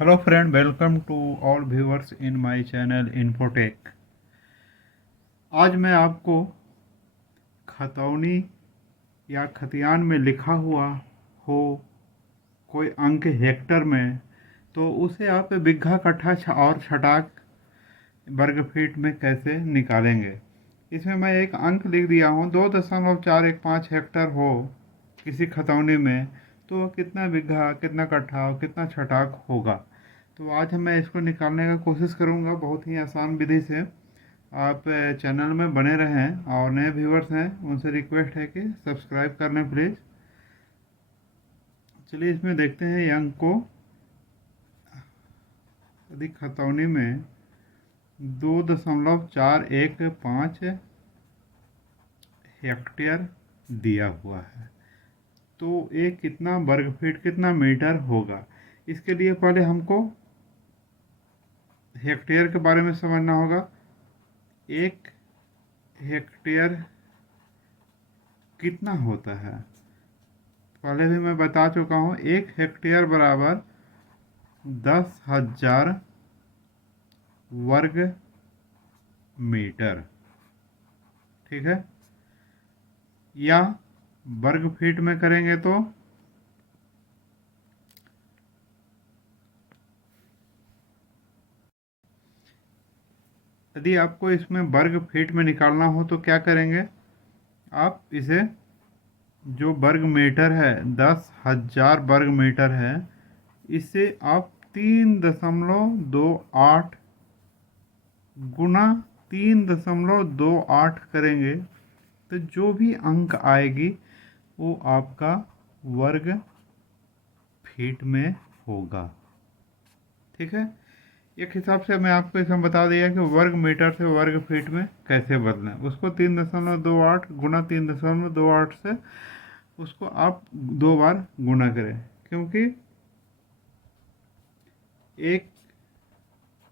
Hello friend, welcome to all viewers in my channel Infotech। आज मैं आपको खतौनी या खतियान में लिखा हुआ हो कोई अंक हेक्टर में, तो उसे आप बिग्घा कट्ठा और छटाक वर्ग फीट में कैसे निकालेंगे। इसमें मैं एक अंक लिख दिया हूँ, 2.415 हेक्टर हो किसी खतौनी में तो कितना बिग्घा, कितना कट्ठा और कितना छटाक होगा। तो आज मैं इसको निकालने का कोशिश करूँगा बहुत ही आसान विधि से। आप चैनल में बने रहें और नए व्यूवर्स हैं उनसे रिक्वेस्ट है कि सब्सक्राइब कर लें प्लीज़। चलिए इसमें देखते हैं ये अंक को। यदि खतौनी में 2.415 हेक्टेयर दिया हुआ है तो ये कितना वर्ग फीट, कितना मीटर होगा। इसके लिए पहले हमको हेक्टेयर के बारे में समझना होगा। एक हेक्टेयर कितना होता है पहले भी मैं बता चुका हूँ। एक हेक्टेयर बराबर 10,000 वर्ग मीटर, ठीक है। या वर्ग फीट में करेंगे तो यदि आपको इसमें वर्ग फीट में निकालना हो तो क्या करेंगे, आप इसे जो वर्ग मीटर है 10,000 वर्ग मीटर है, इसे आप 3.28 गुना 3.28 करेंगे तो जो भी अंक आएगी वो आपका वर्ग फीट में होगा, ठीक है। एक हिसाब से मैं आपको इसमें बता दिया कि वर्ग मीटर से वर्ग फीट में कैसे बदलें। उसको 3.28 गुना 3.28 से उसको आप 2 बार गुना करें, क्योंकि 1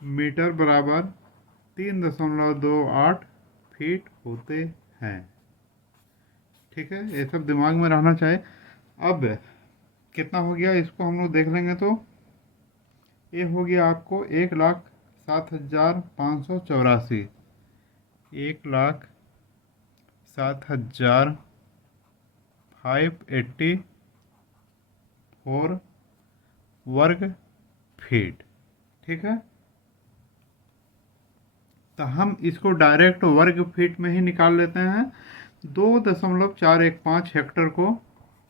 मीटर बराबर 3.28 फीट होते हैं, ठीक है। ये सब दिमाग में रहना चाहिए। अब कितना हो गया इसको हम लोग देख लेंगे तो ये हो गया आपको 1,07,584, 1,07,584 वर्ग फीट, ठीक है। तो हम इसको डायरेक्ट वर्ग फीट में ही निकाल लेते हैं। 2.415 हेक्टर को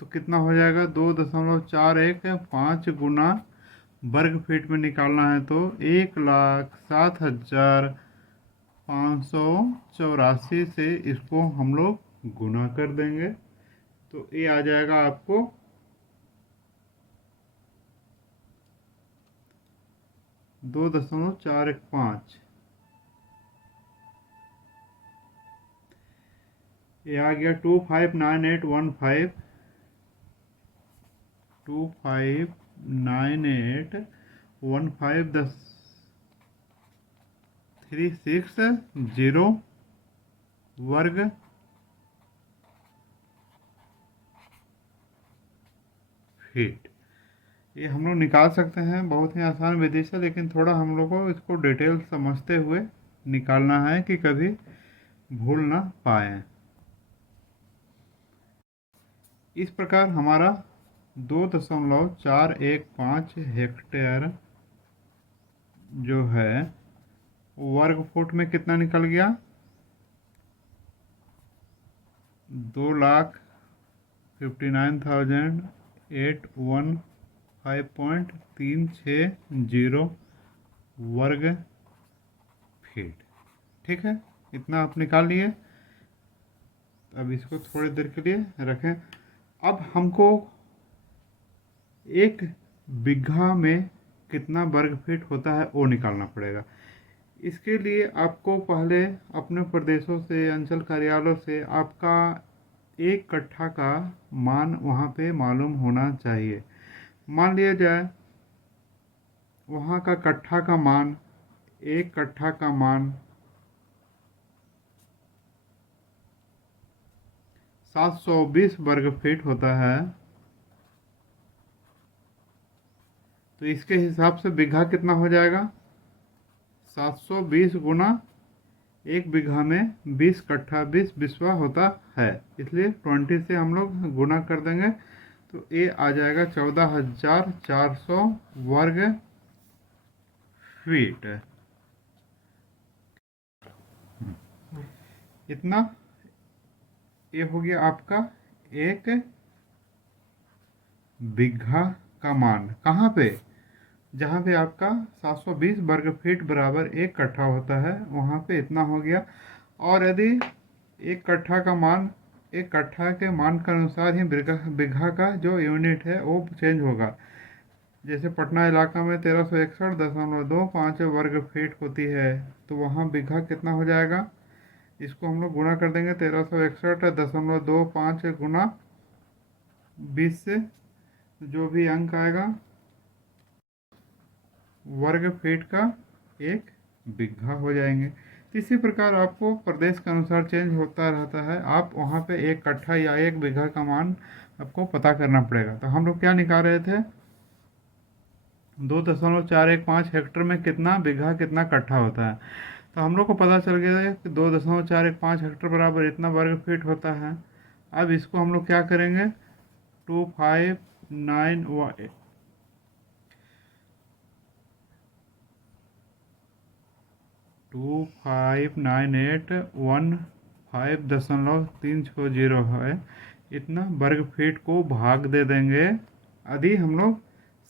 तो कितना हो जाएगा, 2.415 गुना वर्ग फीट में निकालना है तो 1,07,584 से इसको हम लोग गुना कर देंगे तो ये आ जाएगा आपको 2.415। ये आ गया 259815, 259815 360 वर्ग फीट। ये हम लोग निकाल सकते हैं बहुत ही आसान विधि से, लेकिन थोड़ा हम लोग को इसको डिटेल समझते हुए निकालना है कि कभी भूल ना पाए। इस प्रकार हमारा 2.415 हेक्टेयर जो है वर्ग फुट में कितना निकल गया, 2,59,815.360 वर्ग फीट, ठीक है। इतना आप निकाल लिए। अब इसको थोड़ी देर के लिए रखें। अब हमको एक बिघा में कितना वर्ग फीट होता है वो निकालना पड़ेगा। इसके लिए आपको पहले अपने प्रदेशों से, अंचल कार्यालयों से आपका एक कट्ठा का मान वहाँ पे मालूम होना चाहिए। मान लिया जाए वहाँ का कट्ठा का मान, एक कट्ठा का मान 720 वर्ग फीट होता है। तो इसके हिसाब से बीघा कितना हो जाएगा, 720 गुना 1 बीघा में 20 कट्ठा 20 बिस्वा होता है, इसलिए 20 से हम लोग गुना कर देंगे तो ये आ जाएगा 14,400 वर्ग फीट। इतना ये हो गया आपका 1 बीघा का मान। कहाँ पे, जहाँ पे आपका 720 वर्ग फीट बराबर 1 कट्ठा होता है, वहाँ पे इतना हो गया। और यदि 1 कट्ठा का मान, 1 कट्ठा के मान के अनुसार ही बीघा का जो यूनिट है वो चेंज होगा। जैसे पटना इलाका में 1361.25 वर्ग फीट होती है, तो वहाँ बीघा कितना हो जाएगा, इसको हम लोग गुणा कर देंगे 1361.25 गुना 20 से, जो भी अंक आएगा वर्ग फीट का 1 बीघा हो जाएंगे। तो इसी प्रकार आपको प्रदेश के अनुसार चेंज होता रहता है, आप वहाँ पे 1 कट्ठा या 1 बीघा का मान आपको पता करना पड़ेगा। तो हम लोग क्या निकाल रहे थे, 2.415 हेक्टर में कितना बीघा कितना कट्ठा होता है। तो हम लोग को पता चल गया है कि 2.415 हेक्टर बराबर इतना वर्ग फीट होता है। अब इसको हम लोग क्या करेंगे, 259815.360 है, इतना वर्ग फीट को भाग दे देंगे। यदि हम लोग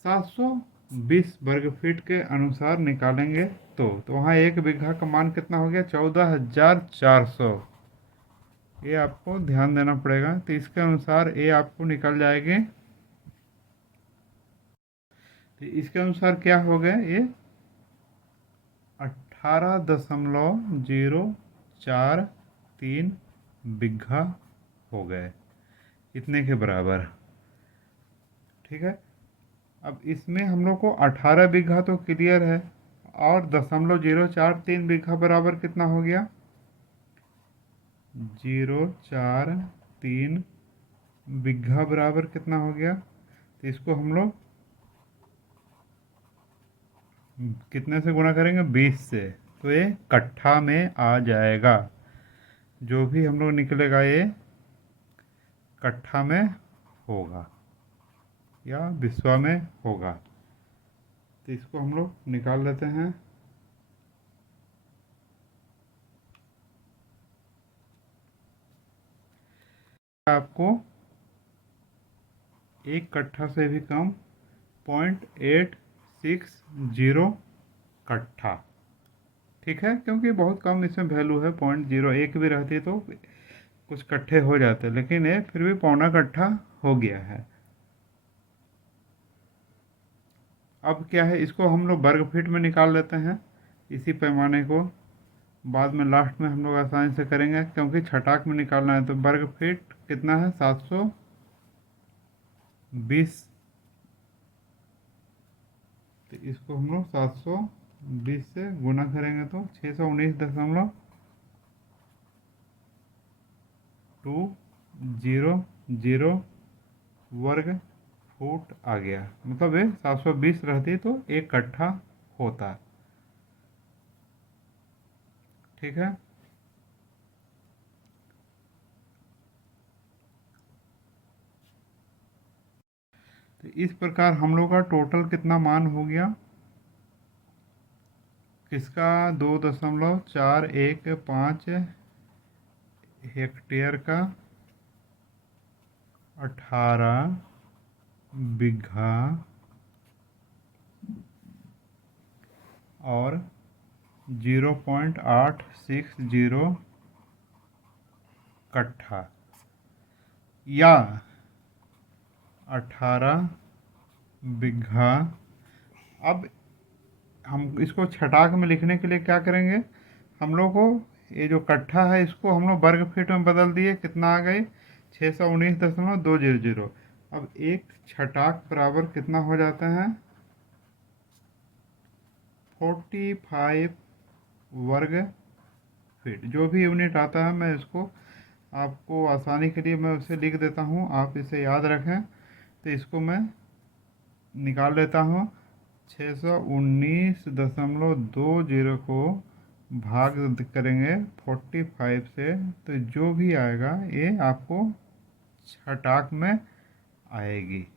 720 वर्ग फीट के अनुसार निकालेंगे तो वहाँ 1 बीघा का मान कितना हो गया, 14,400। ये आपको ध्यान देना पड़ेगा। तो इसके अनुसार ये आपको निकल जाएगी। तो इसके अनुसार क्या हो गया, ये 18.043 बीघा हो गए, इतने के बराबर। ठीक है, अब इसमें हम लोग को 18 बीघा तो क्लियर है, और 0.043 बीघा बराबर कितना हो गया, 043 बीघा बराबर कितना हो गया। तो इसको हम लोग कितने से गुणा करेंगे, 20 से, तो ये कट्ठा में आ जाएगा। जो भी हम लोग निकलेगा ये कट्ठा में होगा या बिस्वा में होगा। तो इसको हम लोग निकाल लेते हैं। आपको 1 कट्ठा से भी कम 0.860 कट्ठा, ठीक है, क्योंकि बहुत कम इसमें वैल्यू है, 0.01 भी रहती तो कुछ कट्ठे हो जाते, लेकिन ये फिर भी 0.25 कट्ठा हो गया है। अब क्या है, इसको हम लोग वर्ग फीट में निकाल लेते हैं, इसी पैमाने को बाद में लास्ट में हम लोग आसानी से करेंगे, क्योंकि छटाक में निकालना है। तो वर्ग फीट कितना है, 720। तो इसको हम लोग 720 से गुना करेंगे तो 619.200 वर्ग फुट आ गया। मतलब ये 720 रहती तो 1 कट्ठा होता। ठीक है, तो इस प्रकार हम लोग का टोटल कितना मान हो गया, किसका, 2.415 हेक्टेयर का 18 बीघा और 0.860 कट्ठा, या 18 बीघा। अब हम इसको छटाक में लिखने के लिए क्या करेंगे, हम लोग को ये जो कट्ठा है इसको हम लोग वर्ग फीट में बदल दिए, कितना आ गए, 619.200। अब एक छटाक बराबर कितना हो जाता है, 45 वर्ग फीट। जो भी यूनिट आता है मैं इसको आपको आसानी के लिए मैं उसे लिख देता हूँ, आप इसे याद रखें। तो इसको मैं निकाल लेता हूँ, 619.20 को भाग करेंगे 45 से, तो जो भी आएगा ये आपको छटाक में आएगी।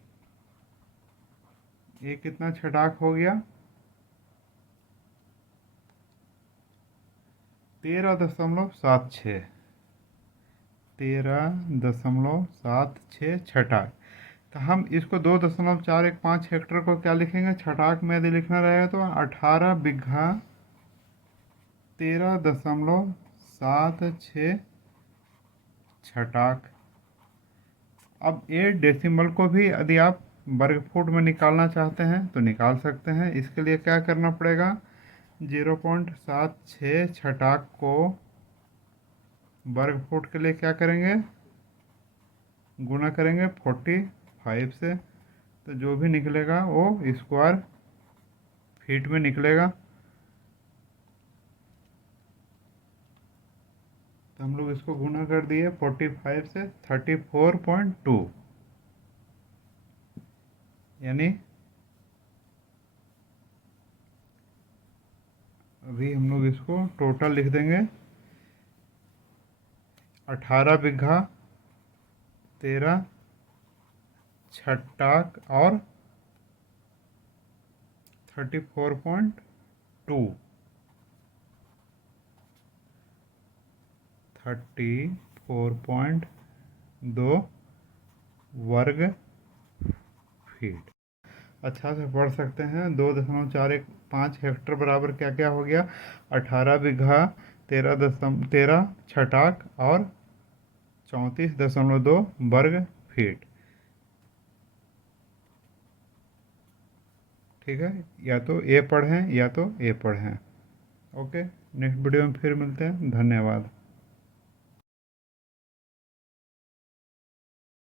ये कितना छटाक हो गया? 13.76। 13.76 छटाक। तो हम इसको 2.415 हेक्टेयर को क्या लिखेंगे? छटाक में यदि लिखना रहेगा तो 18 बीघा 13.76 छटाक। अब ये डेसिमल को भी यदि आप वर्ग फुट में निकालना चाहते हैं तो निकाल सकते हैं। इसके लिए क्या करना पड़ेगा? 0.76 छटाक को वर्ग फुट के लिए क्या करेंगे? गुणा करेंगे 45 से, तो जो भी निकलेगा वो स्क्वायर फीट में निकलेगा। तो हम लोग इसको गुणा कर दिए 45 से 34.2, यानी अभी हम लोग इसको टोटल लिख देंगे। 18 बीघा 13 छटाक और 34.2 34.2 वर्ग फीट। अच्छा से पढ़ सकते हैं। 2.415 हेक्टेयर बराबर क्या क्या हो गया? 18 बीघा 13 छटाक और 34.2 वर्ग फीट। ठीक है, या तो ए पढ़ें या तो ए पढ़ें। ओके, नेक्स्ट वीडियो में फिर मिलते हैं। धन्यवाद।